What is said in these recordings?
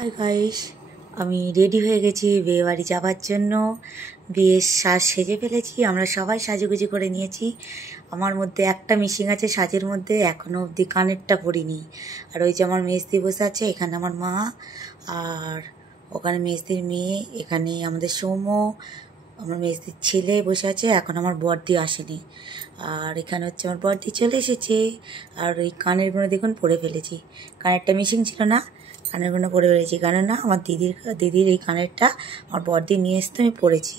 Hi guys, আমি ready হয়ে গেছি বিয়ে বাড়ি যাবার জন্য। বিয়ের সাজ সেজে ফেলেছি, আমরা সবাই সাজুগুজু করে নিয়েছি। আমার মধ্যে একটা মিসিং আছে সাজের মধ্যে, এখনও অবধি কানেরটা পরিনি। আর ওই যে আমার মেজদি বসে আছে, এখানে আমার মা, আর ওখানে মেজদির মেয়ে, এখানে আমাদের সৌম্য, আমার মেজদির ছেলে বসে আছে। এখন আমার বড়দি আসেনি। আর এখানে হচ্ছে আমার বড়দি চলে এসেছে। আর ওই কানেরগুলো দেখুন পরে ফেলেছি, কানেরটা মিসিং ছিল না, কানেরগুলো পরে ফেলেছি। কেননা আমার দিদির এই কানেরটা আমার বড়দি নিয়ে এসতে আমি পরেছি।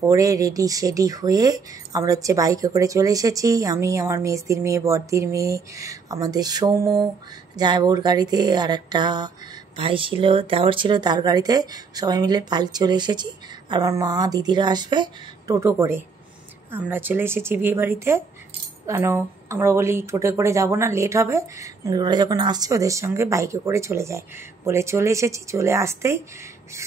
পরে রেডি শেডি হয়ে আমরা হচ্ছে বাইকে করে চলে এসেছি। আমি, আমার মেজদির মেয়ে, বড়দির মেয়ে, আমাদের সৌম্য জামাইবাবুর গাড়িতে, আর একটা ভাই ছিল, দেওর ছিল, তার গাড়িতে সবাই মিলে পালিয়ে চলে এসেছি। আর আমার মা দিদিরা আসবে টোটো করে। আমরা চলে এসেছি বিয়ে বাড়িতে। কেন আমরা বলি টোটো করে যাব না, লেট হবে। ওরা যখন আসছে ওদের সঙ্গে বাইকে করে চলে যায় বলে চলে এসেছি। চলে আসতেই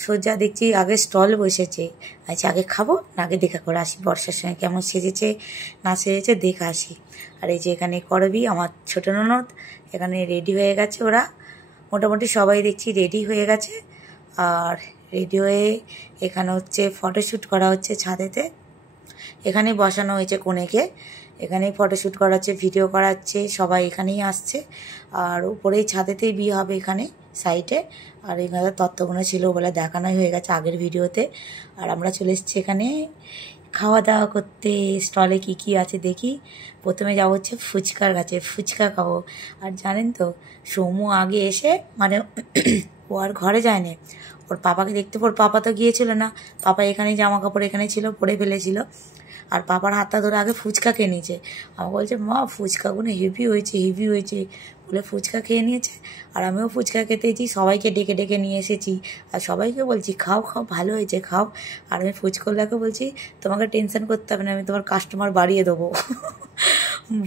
সোজা দেখছি আগে স্টল বসেছে। আচ্ছা, আগে খাবো না আগে দেখা করে আসি বর্ষার সঙ্গে কেমন সেজেছে না সেজেছে দেখে আসি। আর এই যে এখানে করবি আমার ছোটো ননদ, এখানে রেডি হয়ে গেছে। ওরা মোটামুটি সবাই দেখছি রেডি হয়ে গেছে। আর রেডি হয়ে এখানে হচ্ছে ফটোশ্যুট করা হচ্ছে ছাদেতে। এখানে বসানো হয়েছে কনেকে, এখানেই ফটোশ্যুট করা হচ্ছে, ভিডিও করা হচ্ছে, সবাই এখানেই আসছে। আর উপরেই ছাদেতেই বিয়ে হবে এখানে সাইডে। আর এখানে তত্ত্বগুলো ছিল বলে দেখানোই হয়ে গেছে আগের ভিডিওতে। আর আমরা চলে এসেছি এখানে খাওয়া দাওয়া করতে। স্টলে কি কি আছে দেখি। প্রথমে যাবো হচ্ছে ফুচকার কাছে, ফুচকা খাবো। আর জানেন তো, সৌম্য আগে এসে মানে ও আর ঘরে যায়নি, ওর পাপাকে দেখতে। ওর পাপা তো গিয়েছিল না, পাপা এখানেই জামা কাপড় এখানে ছিল, পরে ফেলেছিল। আর পাপার হাতটা ধরে আগে ফুচকা খেয়ে নিয়েছে। আমার বলছে মা ফুচকাগুলো হেভি হয়েছে, হেভি হয়েছে বলে ফুচকা খেয়ে নিয়েছে। আর আমিও ফুচকা খেতেছি, সবাইকে ডেকে ডেকে নিয়ে এসেছি। আর সবাইকে বলছি খাও খাও, ভালো হয়েছে খাও। আর আমি ফুচকলাকে বলছি তোমাকে টেনশন করতে হবে না, আমি তোমার কাস্টমার বাড়িয়ে দেবো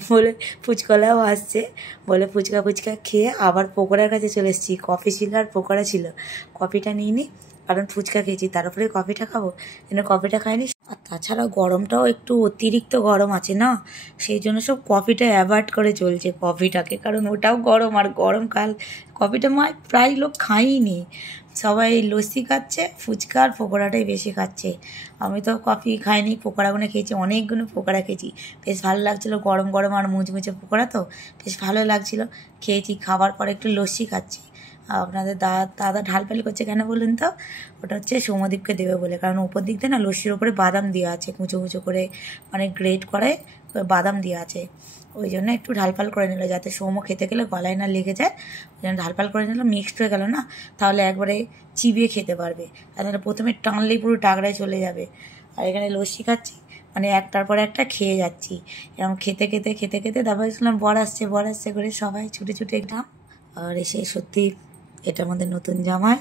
বলে ফুচকলাও আসছে। বলে ফুচকা খেয়ে আবার পকোড়ার কাছে চলে এসেছি। কফি ছিল আর পকোড়া ছিল, কফিটা নিয়ে নিই কারণ ফুচকা খেয়েছি, তারপরে কফিটা খাবো। কিন্তু কফিটা খাইনি। আর তাছাড়া গরমটাও একটু অতিরিক্ত গরম আছে না, সেই জন্য সব কফিটা অ্যাভয়েড করে চলছে কফিটাকে, কারণ ওটাও গরম। আর গরমকাল কফিটা প্রায় লোক খাইনি, সবাই লস্যি খাচ্ছে, ফুচকা আর পকোড়াটাই বেশি খাচ্ছে। আমি তো কফি খাইনি, পকোড়াগুলো খেয়েছি, অনেকগুলো পকোড়া খেয়েছি, বেশ ভালো লাগছিলো। গরম গরম আর মুচমুচে পকোড়া তো বেশ ভালো লাগছিলো, খেয়েছি। খাবার পরে একটু লস্যি খাচ্ছি। আপনাদের দাদা ঢালপালি করছে কেন বলুন তো? ওটা হচ্ছে সৌম্যদীপকে দেবে বলে, কারণ উপর দিক দিয়ে না লস্যির ওপরে বাদাম দেওয়া আছে, কুচো কুচো করে, মানে গ্রেট করে বাদাম দেওয়া আছে। ওই জন্য একটু ঢালপাল করে নিল, যাতে সৌম্য খেতে গেলে গলায় না লেগে যায়। ওই জন্য ঢালপাল করে নিল, মিক্সড হয়ে গেল না, তাহলে একবারে চিবিয়ে খেতে পারবে। তাহলে প্রথমে টানলেই পুরো টাকরায় চলে যাবে। আর এখানে লস্যি খাচ্ছি, মানে একটার পর একটা খেয়ে যাচ্ছি। এরকম খেতে খেতে তারপর শুনলাম বর আসছে করে সবাই ছুটে ছুটে গেলাম। আর এসে সত্যি এটা আমাদের নতুন জামাই।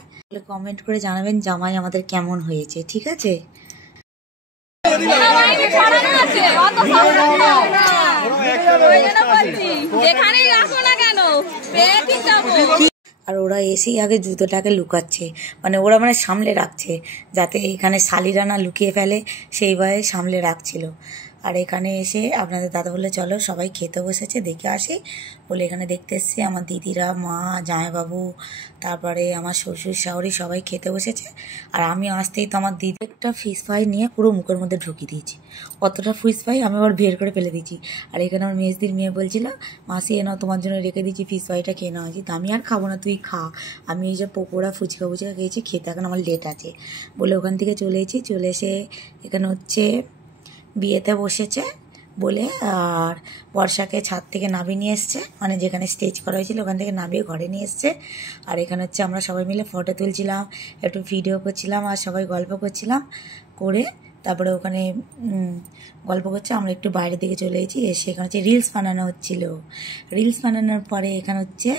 কমেন্ট করে জানাবেন জামাই আমাদের কেমন হয়েছে, ঠিক আছে? আর ওরা এসেই আগে জুতোটাকে লুকাচ্ছে, মানে ওরা মানে সামলে রাখছে, যাতে এখানে শালিরা না লুকিয়ে ফেলে, সেইভাবে সামলে রাখছিল। আর এখানে এসে আপনাদের দাদা বললে চলো সবাই খেতে বসেছে, দেখে আসি বলে এখানে দেখতে এসছে। আমার দিদিরা, মা, জামাইবাবু, তারপরে আমার শ্বশুর শাশুড়ি সবাই খেতে বসেছে। আর আমি আসতেই তো আমার দিদি একটা ফিশ ফ্রাই নিয়ে পুরো মুখের মধ্যে ঢুকিয়ে দিয়েছি। অতটা ফিশ ফ্রাই আমি আবার বের করে ফেলে দিয়েছি। আর এখানে আমার মেজদির মেয়ে বলছিল মাসি এনাও তোমার জন্য রেখে দিয়েছি, ফিশ ফ্রাইটা খেয়ে নেওয়া উচিত। আমি আর খাবো না, তুই খা। আমি এই যে পকোড়া ফুচকা খেয়েছি, খেতে এখন আমার লেট আছে বলে ওখান থেকে চলে এসে এখানে হচ্ছে বিয়েতে বসেছে বলে। আর বর্ষাকে ছাদ থেকে নামিয়ে নিয়ে এসছে, মানে যেখানে স্টেজ করা হয়েছিল ওখান থেকে নামিয়ে ঘরে নিয়ে এসছে। আর এখানে হচ্ছে আমরা সবাই মিলে ফটো তুলছিলাম, একটু ভিডিও করছিলাম, আর সবাই গল্প করছিলাম করে। তারপরে ওখানে গল্প করছে, আমরা একটু বাইরের দিকে চলে এসেছি। এসে এখানে হচ্ছে রিলস বানানো হচ্ছিল। রিলস বানানোর পরে এখানে হচ্ছে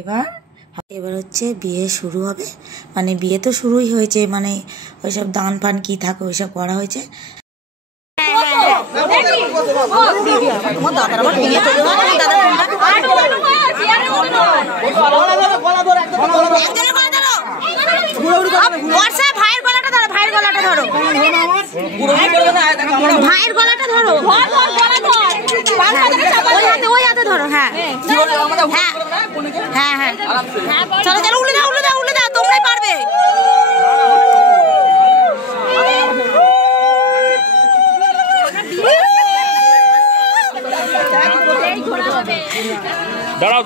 এবার হচ্ছে বিয়ে শুরু হবে। মানে বিয়ে তো শুরুই হয়েছে, মানে ওইসব দান পান কী থাকে ওইসব করা হয়েছে। ভাইয়ের গলাটা ধরো, ভাইয়ের গলাটা ধরো, ভাইয়ের গলাটা ধরো, ওই হাতে ধরো। হ্যাঁ হ্যাঁ হ্যাঁ হ্যাঁ, চলো চলো, উল্টে দাও, তোমরাই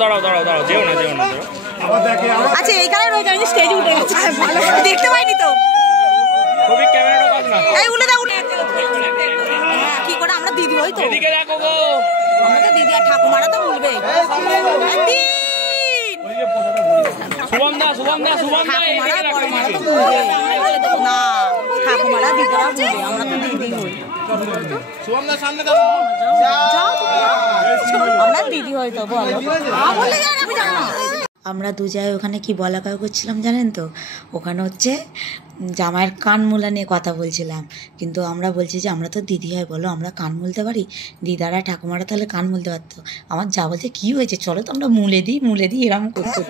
দাঁড়াও দাঁড়াও দাঁড়াও, যেও না যেও না। আচ্ছা এইখানে রয়েছে, আমি স্টেজে উঠে গেছি, দেখতে পাইনি তো। খুবই ক্যামেরাটা কাজ না, এই উঠে দাও, উঠে। হ্যাঁ কি করে আমরা দিদি হই তো, এদিকে দেখো গো, আমরা তো দিদি আর ঠাকুমারা তো বলবে শুভম দা শুভম দা শুভম দা, ঠাকুমারা বড়মারা তো বলবে না, ঠাকুমারা দিদিরা বলবে, আমরা তো দিদি হই। শুভম দা সামনে দাও, আমরা দিদি হই তো বলো। আমরা দু জায়গায় ওখানে কি বলা কয়া করছিলাম জানেন তো, ওখানে হচ্ছে জামাইয়ের কান মুলা নিয়ে কথা বলছিলাম, কিন্তু আমরা বলছি যে আমরা তো দিদি হয়, বলো আমরা কান মুলতে পারি, দিদারা ঠাকুমারা তাহলে কান মুলতে পারতো। আমার যা বলছে কি হয়েছে, চলো তো আমরা মুলে দিই এরকম করতো।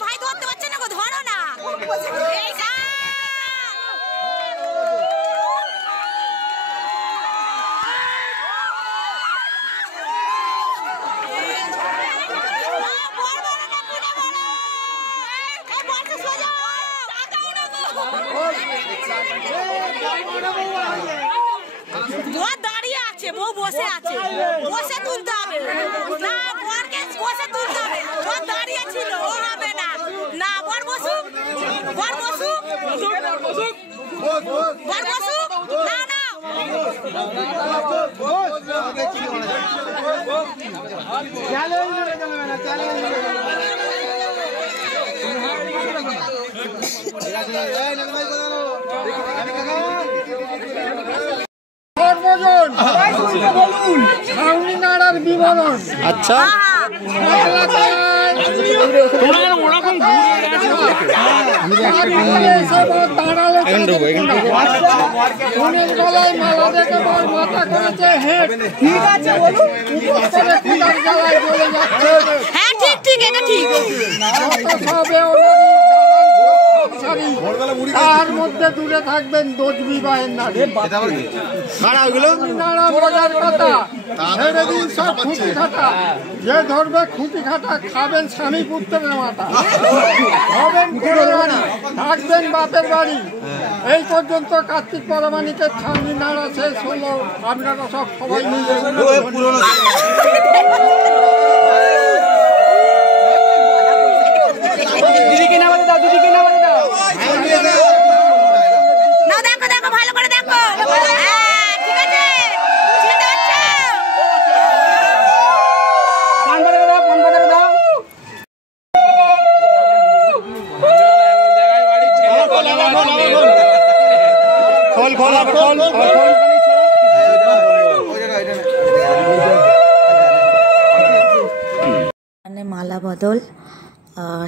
ভাই ধরতে পারছে না, ধরো না। দাঁড়িয়ে আছে, বউ বসে আছে, বসে তুলতে হবে না, বরকে বসে তুলতে হবে, ও দাঁড়িয়ে ছিল, ও হবে না, না বর বসুক, বর বসুক, বর বসুক, না না আচ্ছা তার মধ্যে দূরে থাকবেন দোষ বিবাহের নারী, মজার কথা ছেড়ে দিন সব খুঁটি খাটা, যে ধরবে খুঁটি খাটা খাবেন স্বামী পুত্রের মাথা, হবেন থাকবেন বাপের বাড়ি। এই পর্যন্ত কার্তিক পরমাণিকের ছাউনি নাড়া শেষ হলো, আপনারা সব সবাই মিলে দিদিকে নামাতে দাও, দিদিকে নামাতে দাও। নাও, দেখো দেখো ভালো করে দেখো, ঠিক আছে, পান বাজারে দাও, পান বাজারে দাও। খোল খোল খোল খোল। মালা বদল,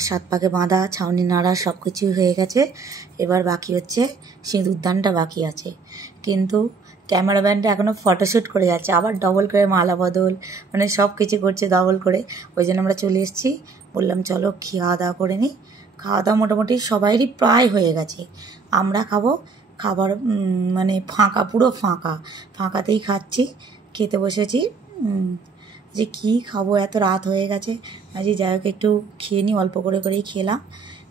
7 পাকে বাঁধা, ছাউনি নাড়া সব কিছুই হয়ে গেছে। এবার বাকি হচ্ছে সিঁদুরদানটা বাকি আছে, কিন্তু ক্যামেরাম্যানটা এখনও ফটোশ্যুট করে যাচ্ছে, আবার ডবল করে মালা বদল, মানে সব কিছু করছে ডবল করে। ওই জন্য আমরা চলে এসেছি, বললাম চলো খাওয়া দাওয়া করে নিই। খাওয়া দাওয়া মোটামুটি সবাইরই প্রায় হয়ে গেছে, আমরা খাবো, খাবার মানে ফাঁকা, পুরো ফাঁকাতেই খাচ্ছি, খেতে বসেছি। যে কি খাবো, এত রাত হয়ে গেছে, আজকে যাই হোক একটু খেয়ে নিই, অল্প করে করেই খেলাম।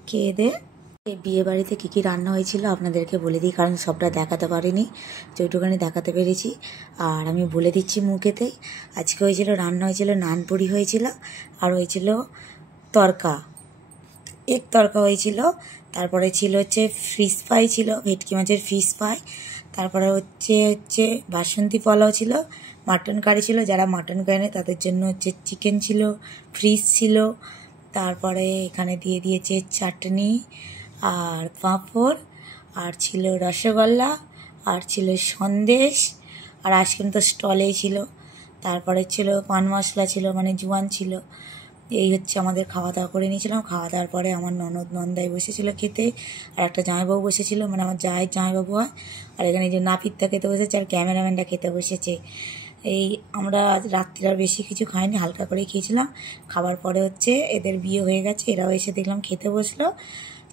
খেয়ে দিয়ে বিয়ে বাড়িতে কী কী রান্না হয়েছিল আপনাদেরকে বলে দিই, কারণ সবটা দেখাতে পারিনি, যেটুখানি দেখাতে পেরেছি। আর আমি বলে দিচ্ছি মুখেতেই, আজকে হয়েছিল রান্না হয়েছিল নানপুরি হয়েছিল, আর হয়েছিল তরকা, এক তরকা হয়েছিল, তারপরে ছিল হচ্ছে ফিশ ফ্রাই ছিল, ভেটকি মাছের ফিশ ফ্রাই, তারপরে হচ্ছে বাসন্তী পোলাও ছিল, মাটন কারি ছিল, যারা মাটন খায় না তাদের জন্য হচ্ছে চিকেন ছিল, ফিশ ছিল, তারপরে এখানে দিয়ে দিয়েছে চাটনি আর পাঁপড়, আর ছিল রসগোল্লা, আর ছিল সন্দেশ, আর আইসক্রিম তো স্টলেই ছিল, তারপরে ছিল পান মশলা ছিল, মানে জোয়ান ছিল। এই হচ্ছে আমাদের খাওয়া দাওয়া করে নিয়েছিলাম। খাওয়া দাওয়ার পরে আমার ননদ নন্দাই বসেছিল খেতে, আর একটা জামাইবাবু বসেছিল, মানে আমার জায়ের জামাইবাবু হয়, আর এখানে যে নাপিতটা খেতে বসেছে, আর ক্যামেরাম্যানটা খেতে বসেছে। এই আমরা আজ রাত্রির আর বেশি কিছু খাইনি, হালকা করেই খেয়েছিলাম। খাবার পরে হচ্ছে এদের বিয়ে হয়ে গেছে, এরাও এসে দেখলাম খেতে বসলো।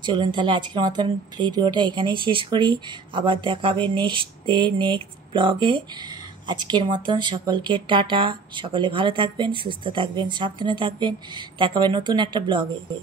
চলুন তাহলে আজকের মতন ভিডিওটা এখানেই শেষ করি, আবার দেখাবে নেক্সট ডে নেক্সট ব্লগে। আজকের মতন সকলকে টাটা। সকলে ভালো থাকবেন, সুস্থ থাকবেন, সাবধানে থাকবেন। দেখা হবে নতুন একটা ব্লগে।